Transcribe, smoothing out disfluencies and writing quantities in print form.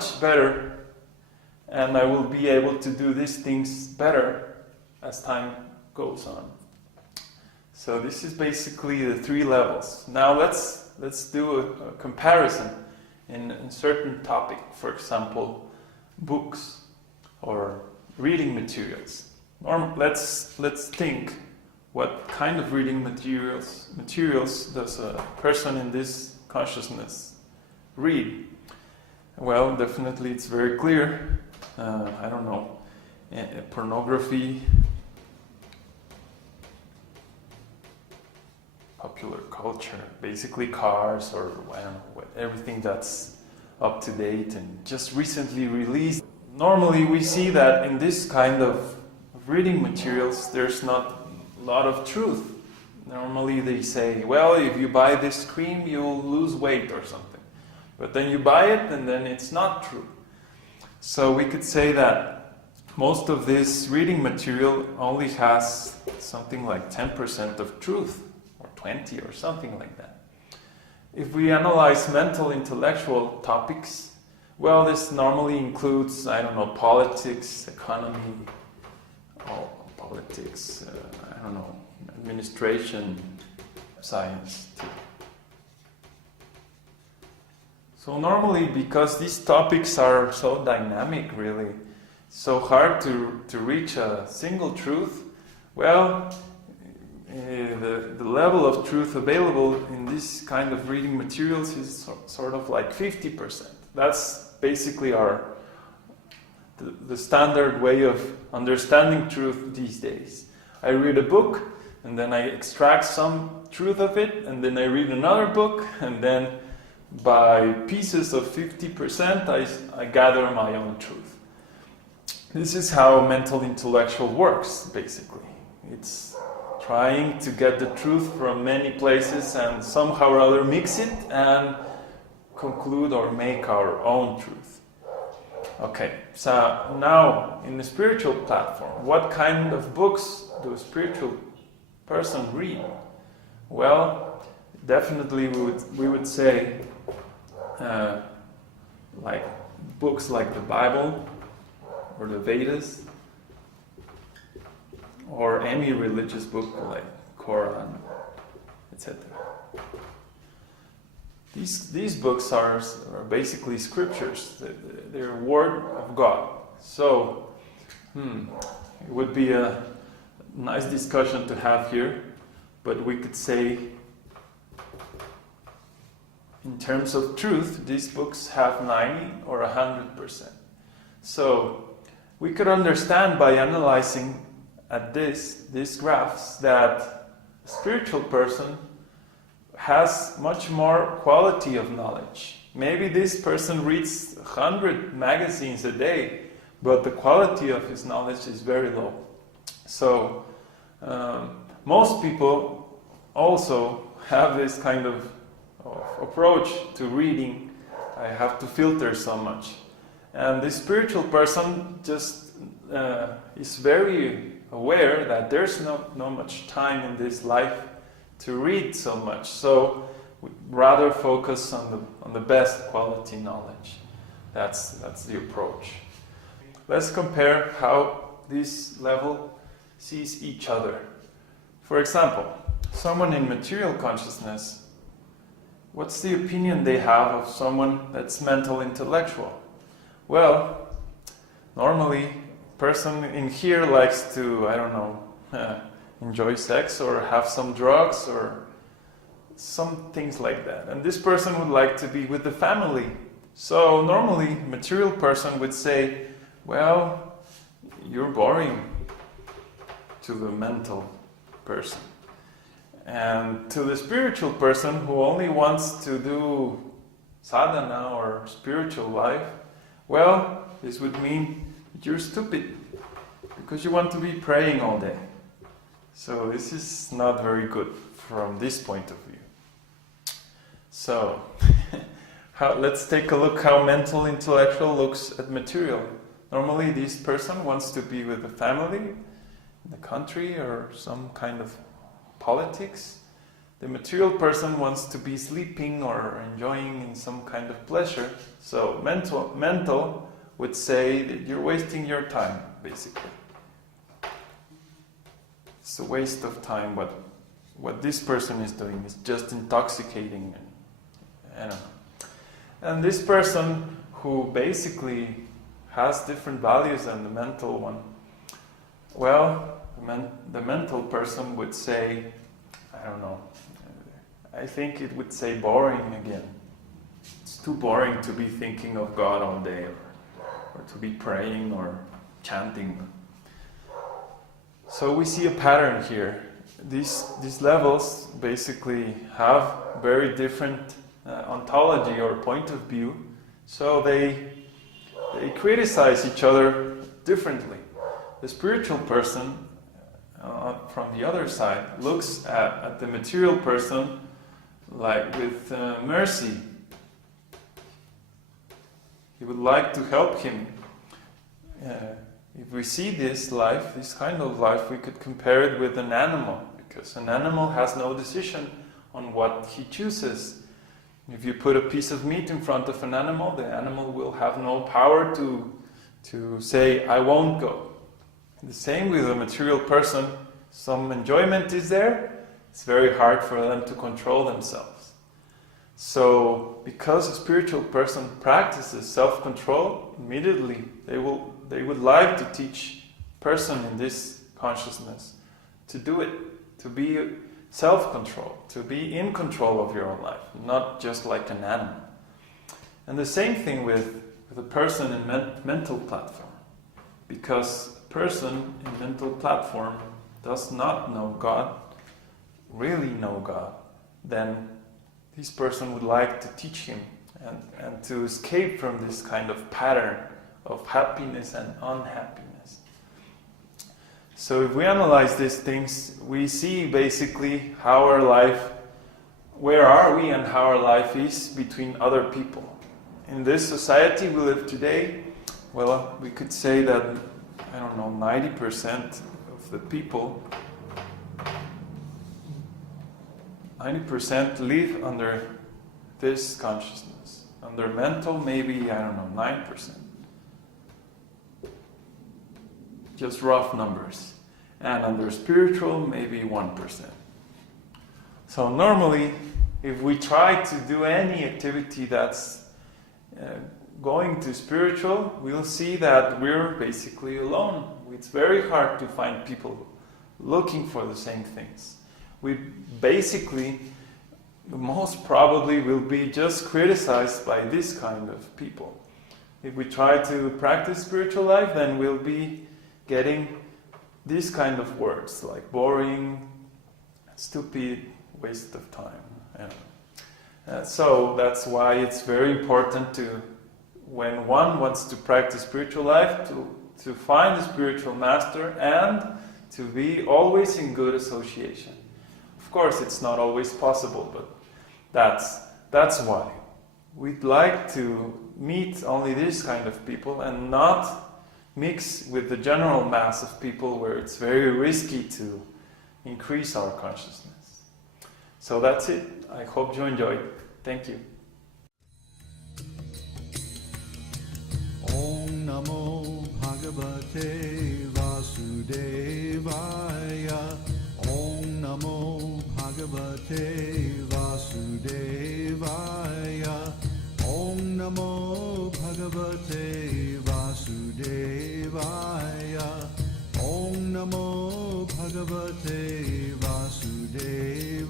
much better, and I will be able to do these things better as time goes on. So this is basically the 3 levels. Now let's do a comparison in a certain topic. For example, books or reading materials. Or let's think, what kind of reading materials does a person in this consciousness read? Well, definitely it's very clear. I don't know, pornography, popular culture, basically cars, or I don't know, everything that's up to date and just recently released. Normally we see that in this kind of reading materials there's not a lot of truth. Normally they say, well, if you buy this cream you'll lose weight or something. But then you buy it and then it's not true. So we could say that most of this reading material only has something like 10% of truth, or 20 or something like that. If we analyze mental intellectual topics, well, this normally includes, I don't know, politics, economy, administration, science too. So normally, because these topics are so dynamic, really, so hard to reach a single truth, well, the level of truth available in this kind of reading materials is sort of like 50%. That's basically the standard way of understanding truth these days. I read a book, and then I extract some truth of it, and then I read another book, and then by pieces of 50%, I gather my own truth. This is how mental intellectual works, basically. It's trying to get the truth from many places and somehow or other mix it and conclude or make our own truth. Okay, so now in the spiritual platform, what kind of books do a spiritual person read? Well, definitely we would say like books like the Bible or the Vedas, or any religious book like Quran, etc. These books are basically scriptures. They're word of God. So it would be a nice discussion to have here, but we could say, in terms of truth, these books have 90 or 100%. So we could understand by analyzing at these graphs that a spiritual person has much more quality of knowledge. Maybe this person reads 100 magazines a day, but the quality of his knowledge is very low. So most people also have this kind of approach to reading. I have to filter so much. And this spiritual person just is very aware that there's no much time in this life to read so much. So we rather focus on the best quality knowledge. That's the approach. Let's compare how this level sees each other. For example, someone in material consciousness, what's the opinion they have of someone that's mental intellectual? Well, normally a person in here likes to, I don't know, enjoy sex or have some drugs or some things like that. And this person would like to be with the family. So normally a material person would say, well, you're boring to the mental person. And to the spiritual person who only wants to do sadhana or spiritual life, well, this would mean that you're stupid because you want to be praying all day. So this is not very good from this point of view. So let's take a look how mental intellectual looks at material. Normally this person wants to be with the family, in the country, or some kind of politics. The material person wants to be sleeping or enjoying in some kind of pleasure. So mental would say that you're wasting your time, basically. It's a waste of time. What this person is doing is just intoxicating. And this person who basically has different values than the mental one, well, the mental person would say, I don't know, I think it would say boring again. It's too boring to be thinking of God all day, or to be praying or chanting. So we see a pattern here. These levels basically have very different ontology or point of view, so they criticize each other differently. The spiritual person, from the other side, looks at the material person like with mercy. He would like to help him. If we see this life, this kind of life, we could compare it with an animal, because an animal has no decision on what he chooses. If you put a piece of meat in front of an animal, the animal will have no power to say, I won't go. The same with a material person. Some enjoyment is there. It's very hard for them to control themselves. So, because a spiritual person practices self-control, immediately they would like to teach a person in this consciousness to do it, to be self-control, to be in control of your own life, not just like an animal. And the same thing with a person in mental platform. Because a person in mental platform does not know God, really know God, then this person would like to teach him and to escape from this kind of pattern of happiness and unhappiness. So if we analyze these things, we see basically how our life, where are we and how our life is between other people. In this society we live today, well, we could say that, 90% of the people, 90% live under this consciousness. Under mental, maybe, 9%. Just rough numbers. And under spiritual, maybe 1%. So normally, if we try to do any activity that's going to spiritual, we'll see that we're basically alone. It's very hard to find people looking for the same things. We basically, most probably, will be just criticized by this kind of people. If we try to practice spiritual life, then we'll be getting these kind of words like boring, stupid, waste of time. So that's why it's very important to, when one wants to practice spiritual life, to find a spiritual master and to be always in good association. Of course, it's not always possible, but that's why. We'd like to meet only this kind of people and not mix with the general mass of people where it's very risky to increase our consciousness. So that's it. I hope you enjoyed. Thank you. Om Namo Bhagavate Vasudevaya. Om Namo Bhagavate Vasudevaya. Om Namo Bhagavate Vasudevaya. Om Namo Bhagavate Vasudevaya.